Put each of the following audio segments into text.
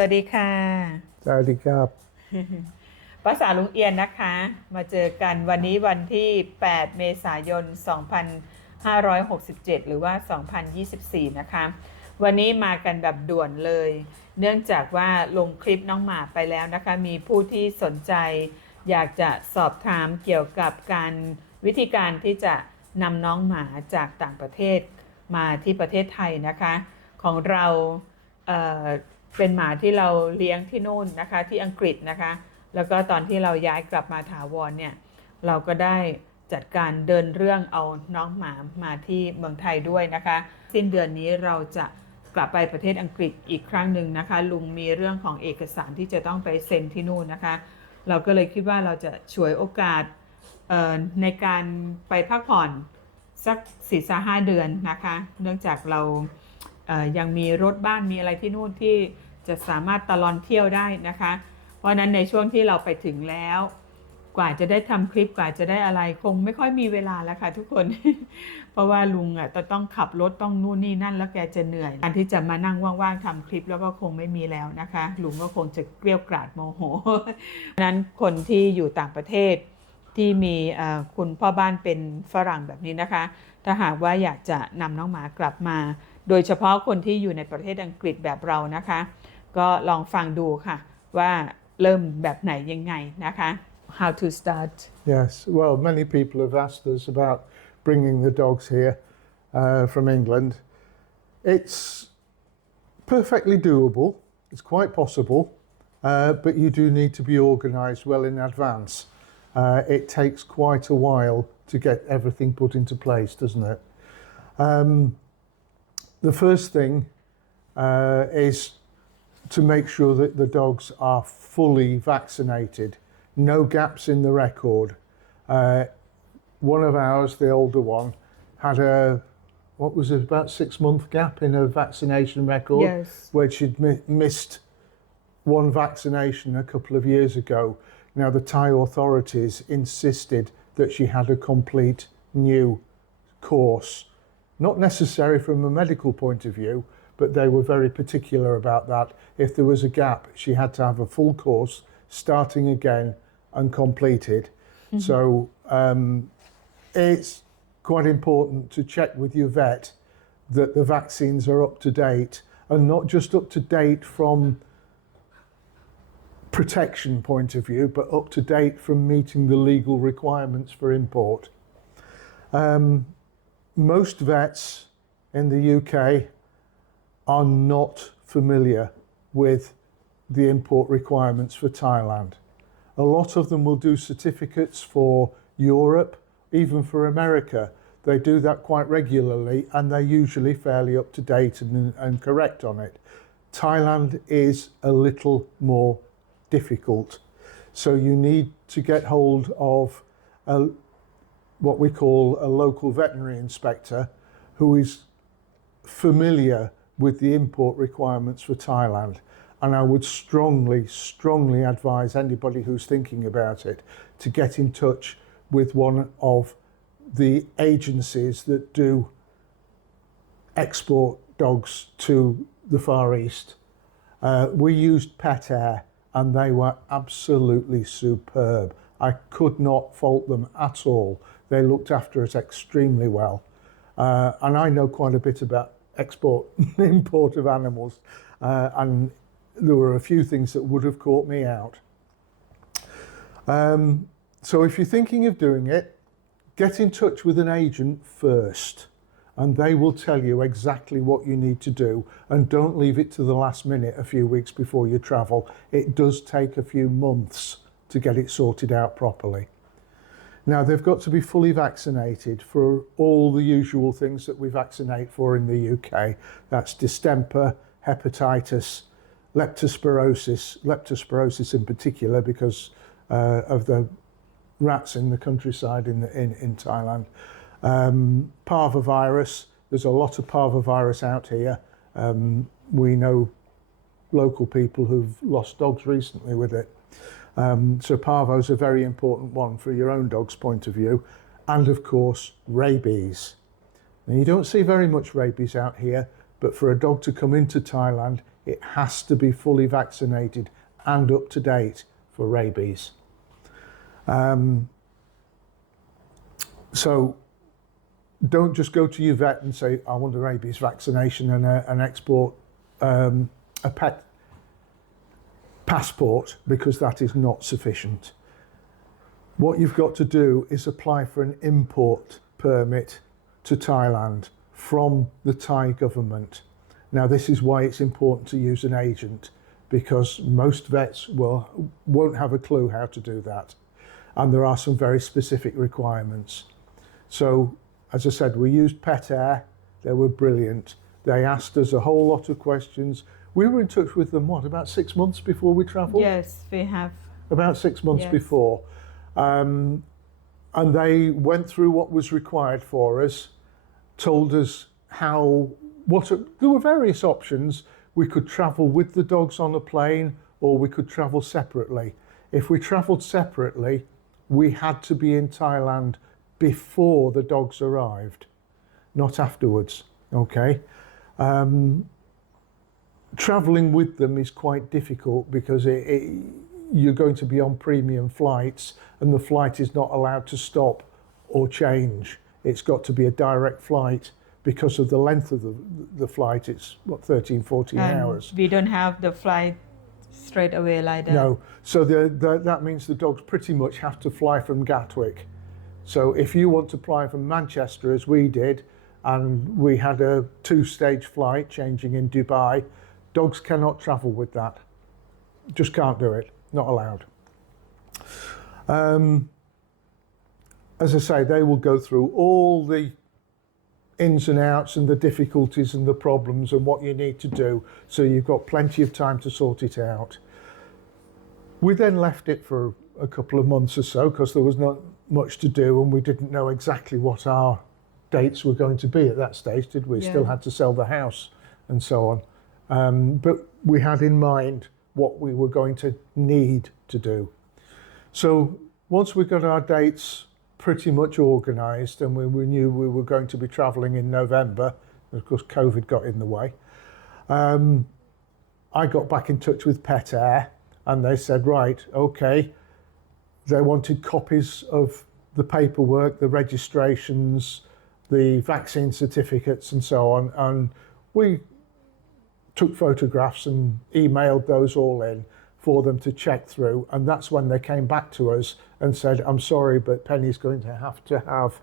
วัสดีค่ะสวัสดีครับ ภาษาลุงเอียนนะคะมาเจอกันวันนี้วันที่8เมษายน2567หรือว่า2024นะคะวันนี้มากันแบบด่วนเลยเนื่องจากว่าลงคลิปน้องหมาไปแล้วนะคะมีผู้ที่สนใจอยากจะสอบถามเกี่ยวกับวิธีการที่จะนำน้องหมาจากต่างประเทศมาที่ประเทศไทยนะคะของเราเป็นหมาที่เราเลี้ยงที่นู่นนะคะที่อังกฤษนะคะแล้วก็ตอนที่เราย้ายกลับมาถาวรเนี่ยเราก็ได้จัดการเดินเรื่องเอาน้องหมามาที่เมืองไทยด้วยนะคะสิ้นเดือนนี้เราจะกลับไปประเทศอังกฤษอีกครั้งหนึ่งนะคะลุงมีเรื่องของเอกสารที่จะต้องไปเซ็นที่นู่นนะคะเราก็เลยคิดว่าเราจะฉวยโอกาสในการไปพักผ่อนสัก 4-5 เดือนนะคะเนื่องจากเรายังมีรถบ้านมีอะไรที่นู่นที่จะสามารถตลอดเที่ยวได้นะคะเพราะนั้นในช่วงที่เราไปถึงแล้วกว่าจะได้ทำคลิปกว่าจะได้อะไรคงไม่ค่อยมีเวลาแล้วค่ะทุกคน เพราะว่าลุงต้องขับรถต้องนู่นนี่นั่นแล้วแกจะเหนื่อยการที่จะมานั่งว่างๆทำคลิปแล้วก็คงไม่มีแล้วนะคะลุงก็คงจะเกรี้ยวกราดโมโห นั้นคนที่อยู่ต่างประเทศที่มีคุณพ่อบ้านเป็นฝรั่งแบบนี้นะคะถ้าหากว่าอยากจะนำน้องหมากลับมาโดยเฉพาะคนที่อยู่ในประเทศอังกฤษแบบเรานะคะก็ลองฟังดูค่ะว่าเริ่มแบบไหนยังไงนะคะ How to start Yes, well, many people have asked us about bringing the dogs here from England. It's perfectly doable. It's quite possible, but you do need to be organised well in advance. It takes quite a while to get everything put into place, doesn't it? The first thing is to make sure that the dogs are fully vaccinated. No gaps in the record. One of ours, the older one, had about 6-month gap in her vaccination record, yes. where she'd missed one vaccination a couple of years ago. Now the Thai authorities insisted that she had a complete new course. Not necessary from a medical point of view, but they were very particular about that. If there was a gap, she had to have a full course, starting again and completed. Mm-hmm. So it's quite important to check with your vet that the vaccines are up to date, and not just up to date from protection point of view, but up to date from meeting the legal requirements for import. Most vets in the UK are not familiar with the import requirements for Thailand. A lot of them will do certificates for Europe, even for America. They do that quite regularly and they're usually fairly up to date and correct on it. Thailand is a little more difficult. So you need to get hold of what we call a local veterinary inspector who is familiar with the import requirements for Thailand. And I would strongly advise anybody who's thinking about it to get in touch with one of the agencies that do export dogs to the Far East. We used Pet Air and they were absolutely superb. I could not fault them at all. They looked after us extremely well. And I know quite a bit about export and import of animals, and there were a few things that would have caught me out. So if you're thinking of doing it, get in touch with an agent first, and they will tell you exactly what you need to do, and don't leave it to the last minute a few weeks before you travel. It does take a few months to get it sorted out properly. Now, they've got to be fully vaccinated for all the usual things that we vaccinate for in the UK. That's distemper, hepatitis, leptospirosis in particular because of the rats in the countryside in Thailand. Parvovirus, there's a lot of parvovirus out here. We know local people who've lost dogs recently with it. So parvo is a very important one for your own dog's point of view. And of course, rabies. Now, you don't see very much rabies out here, but for a dog to come into Thailand, it has to be fully vaccinated and up to date for rabies. So don't just go to your vet and say, I want a rabies vaccination and an export a pet passport, because that is not sufficient. What you've got to do is apply for an import permit to Thailand from the Thai government. Now, this is why it's important to use an agent, because most vets won't have a clue how to do that. And there are some very specific requirements. So, as I said, we used Pet Air. They were brilliant. They asked us a whole lot of questions. We were in touch with them, about 6 months before we travelled? Yes, we have. About 6 months yes. before. And they went through what was required for us, told us there were various options. We could travel with the dogs on a plane, or we could travel separately. If we travelled separately, we had to be in Thailand before the dogs arrived, not afterwards, okay? Travelling with them is quite difficult because you're going to be on premium flights, and the flight is not allowed to stop or change. It's got to be a direct flight because of the length of the flight. It's 13, 14 hours. We don't have the flight straight away like that. No, so that means the dogs pretty much have to fly from Gatwick. So if you want to fly from Manchester, as we did, and we had a 2-stage flight changing in Dubai, dogs cannot travel with that. Just can't do it, not allowed. As I say, they will go through all the ins and outs and the difficulties and the problems and what you need to do, so you've got plenty of time to sort it out. We then left it for a couple of months or so because there was not much to do, and we didn't know exactly what our dates were going to be at that stage, did we? Yeah. Still had to sell the house and so on. But we had in mind what we were going to need to do. So once we got our dates pretty much organised, and we knew we were going to be travelling in November, of course COVID got in the way, I got back in touch with Pet Air, and they said, right, okay. They wanted copies of the paperwork, the registrations, the vaccine certificates and so on, and we took photographs and emailed those all in for them to check through, and that's when they came back to us and said, I'm sorry, but Penny's going to have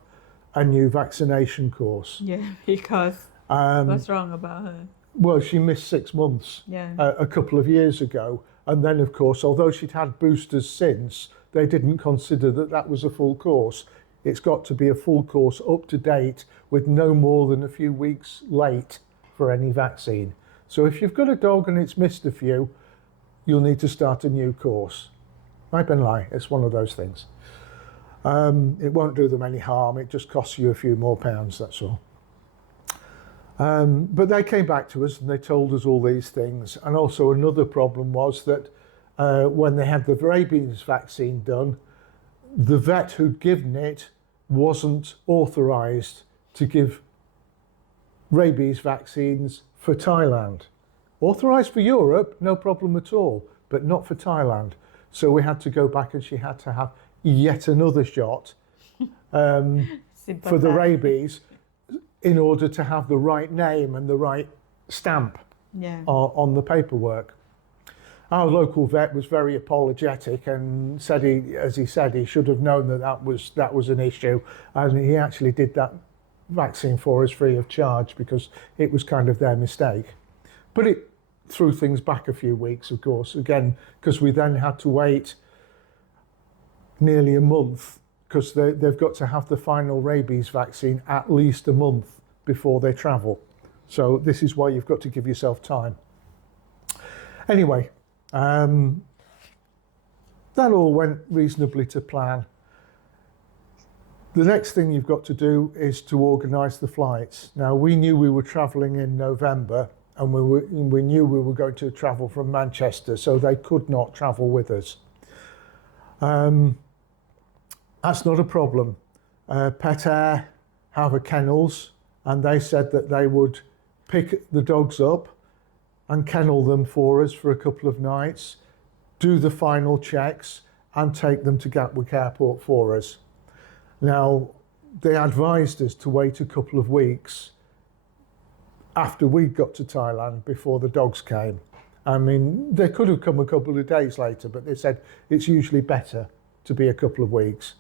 a new vaccination course. Yeah, because what's wrong about her? Well, she missed 6 months a couple of years ago, and then of course, although she'd had boosters since, they didn't consider that was a full course. It's got to be a full course up to date with no more than a few weeks late for any vaccine. So if you've got a dog and it's missed a few, you'll need to start a new course. Right and lie, it's one of those things. It won't do them any harm, it just costs you a few more pounds, that's all. But they came back to us and they told us all these things. And also another problem was that when they had the rabies vaccine done, the vet who'd given it wasn't authorised to give rabies vaccines for Thailand. Authorised for Europe, no problem at all, but not for Thailand. So we had to go back, and she had to have yet another shot for the rabies in order to have the right name and the right stamp on the paperwork. Our local vet was very apologetic and said he should have known that was an issue, and he actually did that vaccine for us free of charge because it was kind of their mistake. But it threw things back a few weeks, of course, again, because we then had to wait nearly a month because they've got to have the final rabies vaccine at least a month before they travel. So this is why you've got to give yourself time. Anyway, that all went reasonably to plan. The next thing you've got to do is to organise the flights. Now, we knew we were travelling in November, and we knew we were going to travel from Manchester, so they could not travel with us. That's not a problem. Pet Air have a kennels, and they said that they would pick the dogs up and kennel them for us for a couple of nights, do the final checks, and take them to Gatwick Airport for us. Now, they advised us to wait a couple of weeks after we got to Thailand before the dogs came. I mean, they could have come a couple of days later, but they said it's usually better to be a couple of weeks.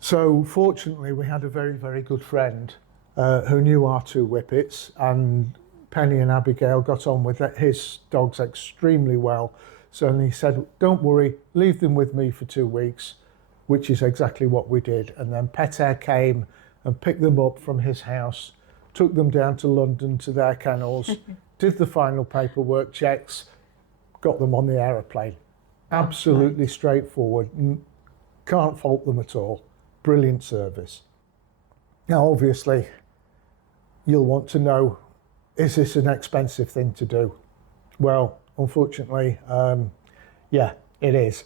So fortunately, we had a very, very good friend who knew our two whippets, and Penny and Abigail got on with his dogs extremely well. So he said, don't worry, leave them with me for 2 weeks, which is exactly what we did. And then Pet Air came and picked them up from his house, took them down to London to their kennels, did the final paperwork checks, got them on the aeroplane. Absolutely straightforward. Can't fault them at all. Brilliant service. Now, obviously, you'll want to know, is this an expensive thing to do? Well, unfortunately, yeah, it is.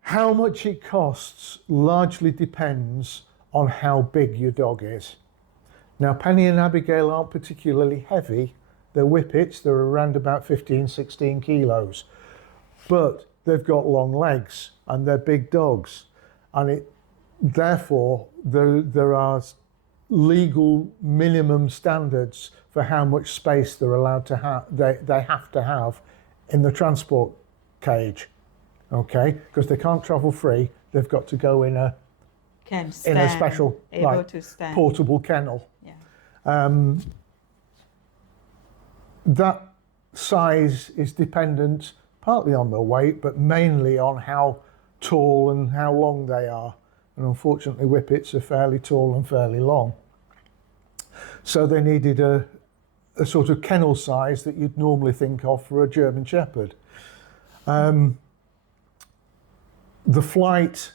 How much it costs largely depends on how big your dog is. Now, Penny and Abigail aren't particularly heavy. They're whippets. They're around about 15, 16 kilos. But they've got long legs and they're big dogs. And therefore, there are legal minimum standards for how much space they're allowed to have, they have to have in the transport cage. Okay? Because they can't travel free. They've got to go in a special portable kennel. Yeah. That size is dependent partly on their weight, but mainly on how tall and how long they are. And unfortunately, whippets are fairly tall and fairly long. So they needed a sort of kennel size that you'd normally think of for a German Shepherd. The flight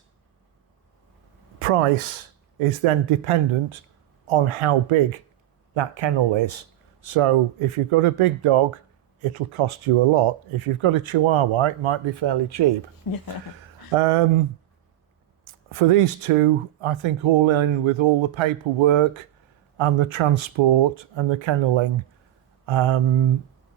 price is then dependent on how big that kennel is. So if you've got a big dog, it'll cost you a lot. If you've got a Chihuahua, it might be fairly cheap. For these two, I think all in with all the paperwork and the transport and the kenneling,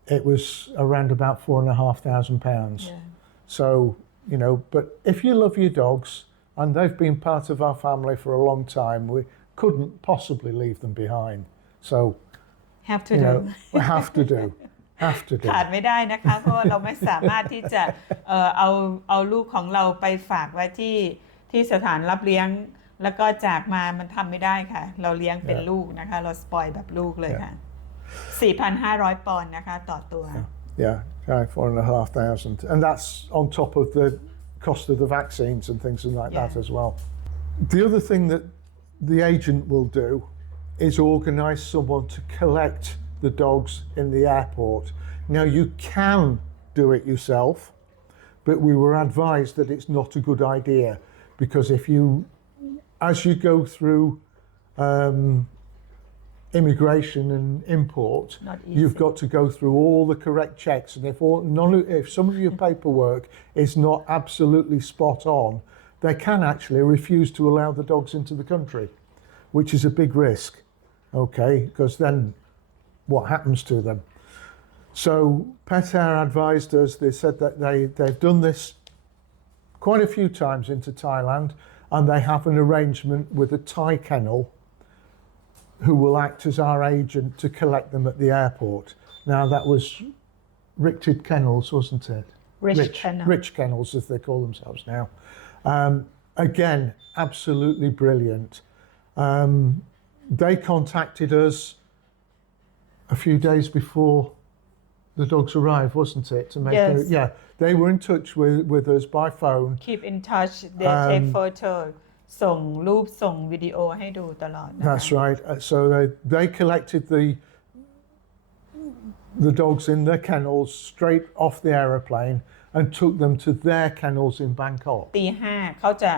it was around about £4,500. Yeah. So, you know, but if you love your dogs, and they've been part of our family for a long time, we couldn't possibly leave them behind. So, have to you do. know, we have to do. Have to do. ขาดไม่ได้นะคะเพราะว่าเราไม่สามารถที่จะเอาลูกของเราไปฝากไว้ที่สถานรับเลี้ยงแล้วก็จากมามันทำไม่ได้ค่ะเราเลี้ยงเป็นลูกนะคะเราสปอยแบบลูกเลยค่ะ 4,500 ปอนด์นะคะต่อตัว Yeah, 4,500, and that's on top of the cost of the vaccines and things like that as well. The other thing that the agent will do is organise someone to collect the dogs in the airport. Now, you can do it yourself, but we were advised that it's not a good idea because as you go through immigration and import, you've got to go through all the correct checks, and if some of your paperwork is not absolutely spot on, they can actually refuse to allow the dogs into the country, which is a big risk, okay, because then what happens to them? So Pet Air advised us, they said that they've done this quite a few times into Thailand, and they have an arrangement with a Thai kennel who will act as our agent to collect them at the airport. Now, that was Richted Kennels, wasn't it? Rich Kennels, as they call themselves now. Again, absolutely brilliant. They contacted us a few days before the dogs arrived, wasn't it? To make they were in touch with us by phone. Keep in touch. They take photo. ส่งรูปส่งวิดีโอให้ดูตลอดนะคะ That's right. So they collected the dogs in their kennels straight off the aeroplane and took them to their kennels in Bangkok. ตี 5เขาจะ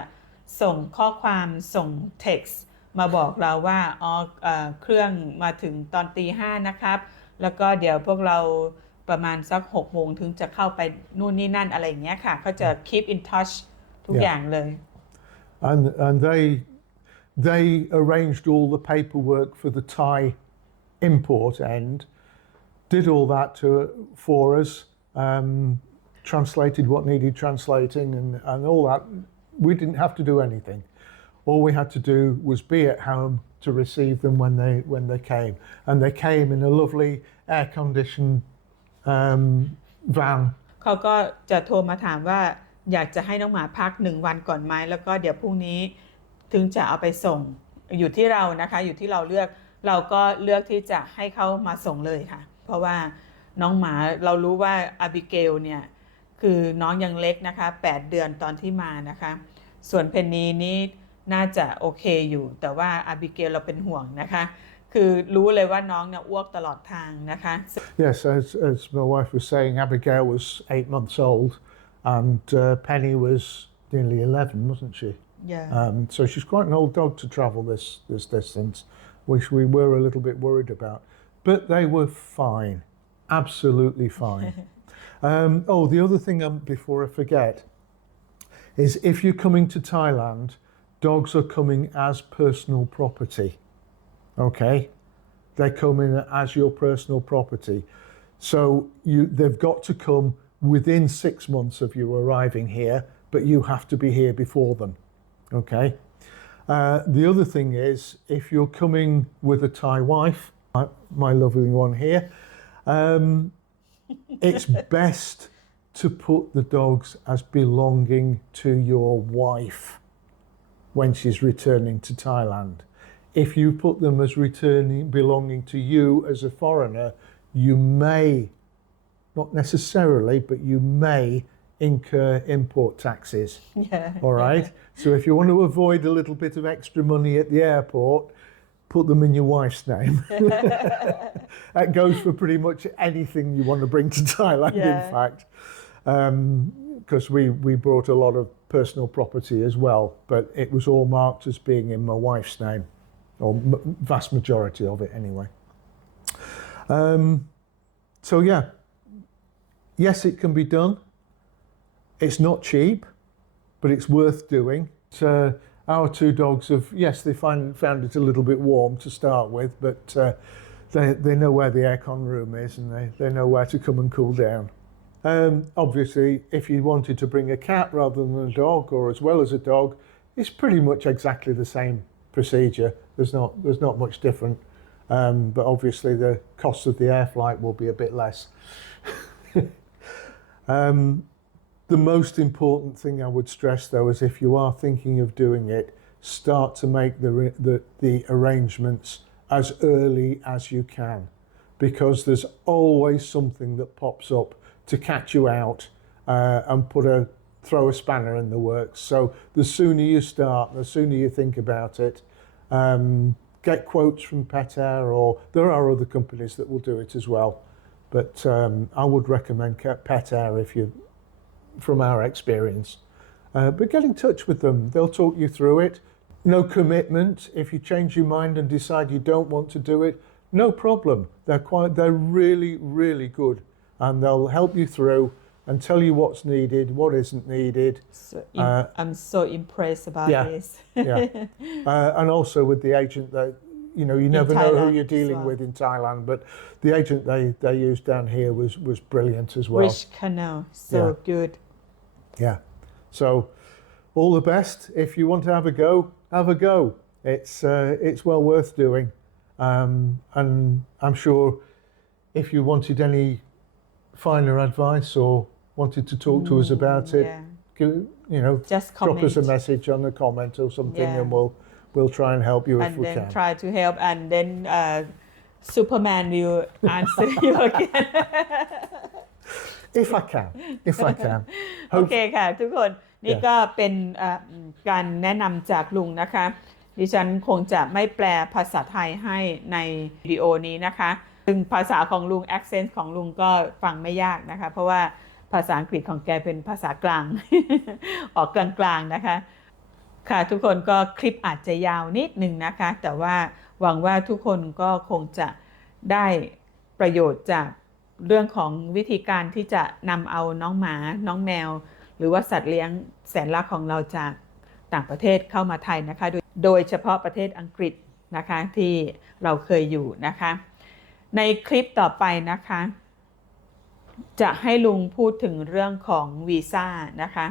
ส่งข้อความส่ง text มาบอกเราว่าเครื่องมาถึงตอนตี 5นะครับแล้วก็เดี๋ยวพวกเราประมาณสัก 6 โมงถึงจะเข้าไปนู่นนี่นั่นอะไรอย่างเงี้ยค่ะเขาจะ keep in touch ทุกอย่างเลย And they arranged all the paperwork for the Thai import end, did all that for us, translated what needed translating and all that. We didn't have to do anything. All we had to do was be at home to receive them when they came. And they came in a lovely air-conditioned van. เขาก็จะโทรมาถามว่าอยากจะให้น้องหมาพัก1 วันก่อนไหมแล้วก็เดี๋ยวพรุ่งนี้ถึงจะเอาไปส่งอยู่ที่เรานะคะอยู่ที่เราเลือกเราก็เลือกที่จะให้เขามาส่งเลยค่ะเพราะว่าน้องหมาเรารู้ว่าอาบิเกลเนี่ยคือน้องยังเล็กนะคะ8 เดือนตอนที่มานะคะส่วนเพนนีนี่น่าจะโอเคอยู่แต่ว่าอาบิเกลเราเป็นห่วงนะคะคือรู้เลยว่าน้องเนี่ยอ้วกตลอดทางนะคะ Yes, as my wife was saying, Abigail was 8 months old and Penny was nearly 11, wasn't she? Yeah. So she's quite an old dog to travel this distance, which we were a little bit worried about. But they were fine, absolutely fine. The other thing before I forget is if you're coming to Thailand, dogs are coming as personal property. Okay, they come in as your personal property. So they've got to come within 6 months of you arriving here, but you have to be here before them. Okay. The other thing is if you're coming with a Thai wife, my lovely one here, it's best to put the dogs as belonging to your wife when she's returning to Thailand. If you put them as belonging to you as a foreigner, you may, not necessarily, but you may incur import taxes. Yeah. All right. So if you want to avoid a little bit of extra money at the airport, put them in your wife's name. That goes for pretty much anything you want to bring to Thailand, in fact. Because we brought a lot of personal property as well, but it was all marked as being in my wife's name, or vast majority of it anyway. So yeah, yes, it can be done. It's not cheap, but it's worth doing. So our 2 dogs have, yes, they found it a little bit warm to start with, but they know where the aircon room is and they know where to come and cool down. Obviously, if you wanted to bring a cat rather than a dog, or as well as a dog, it's pretty much exactly the same procedure. There's not much different, but obviously the cost of the air flight will be a bit less. The most important thing I would stress, though, is if you are thinking of doing it, start to make the arrangements as early as you can, because there's always something that pops up to catch you out and throw a spanner in the works. So the sooner you start, the sooner you think about it. Get quotes from Pet Air, or there are other companies that will do it as well. But I would recommend Pet Air from our experience. But get in touch with them. They'll talk you through it. No commitment. If you change your mind and decide you don't want to do it, no problem. They're really, really good. And they'll help you through and tell you what's needed, what isn't needed. So I'm so impressed about this. And also with the agent that, you never know who you're dealing with in Thailand, but the agent they used down here was brilliant as well. Rich Canal, so good. Yeah. So all the best. If you want to have a go. It's well worth doing. And I'm sure if you wanted any finer advice or wanted to talk to us about it, just drop us a comment. message on a comment or something, and we'll try and help you if we And then can. try to help, and then Superman will answer you again. If I can. โอเคค่ะทุกคนนี่ก็เป็นการแนะนำจากลุงนะคะดิฉันคงจะไม่แปลภาษาไทยให้ในวิดีโอนี้นะคะซึ่งภาษาของลุง accent ของลุงก็ฟังไม่ยากนะคะเพราะว่าภาษาอังกฤษของแกเป็นภาษากลาง ออกกลางๆนะคะค่ะทุกคนก็คลิปอาจจะยาวนิดนึงนะคะแต่ว่าหวังว่าทุกคนก็คงจะได้ประโยชน์จากเรื่องของวิธีการที่จะนำเอาน้องหมาน้องแมวหรือว่าสัตว์เลี้ยงแสนรักของเราจากต่างประเทศเข้ามาไทยนะคะโดยเฉพาะประเทศอังกฤษนะคะที่เราเคยอยู่นะคะ ในคลิปต่อไปนะคะจะให้ลุงพูดถึงเรื่องของวีซ่านะคะ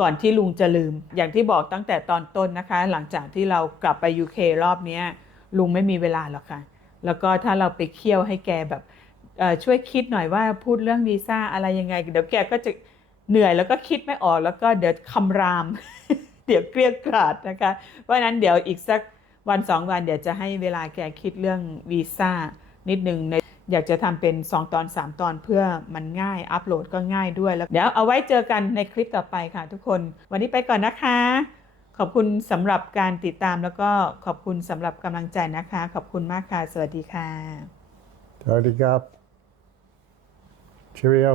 ก่อนที่ลุงจะลืมอย่างที่บอกตั้งแต่ตอนต้นนะคะหลังจากที่เรากลับไป UK รอบนี้ลุงไม่มีเวลาหรอกค่ะแล้วก็ถ้าเราไปเคี่ยวให้แกแบบช่วยคิดหน่อยว่าพูดเรื่องวีซ่าอะไรยังไงเดี๋ยวแกก็จะเหนื่อยแล้วก็คิดไม่ออกแล้วก็เดี๋ยวคำราม เดี๋ยวเกลี้ยกล่อมนะคะเพราะนั้นเดี๋ยวอีกสักวัน2 วันเดี๋ยวจะให้เวลาแกคิดเรื่องวีซ่านิดนึงอยากจะทำเป็น2 ตอน 3 ตอนเพื่อมันง่ายอัปโหลดก็ง่ายด้วยแล้วเดี๋ยวเอาไว้เจอกันในคลิปต่อไปค่ะทุกคนวันนี้ไปก่อนนะคะขอบคุณสำหรับการติดตามแล้วก็ขอบคุณสำหรับกำลังใจนะคะขอบคุณมากค่ะสวัสดีค่ะ Tidy up. Cheerio.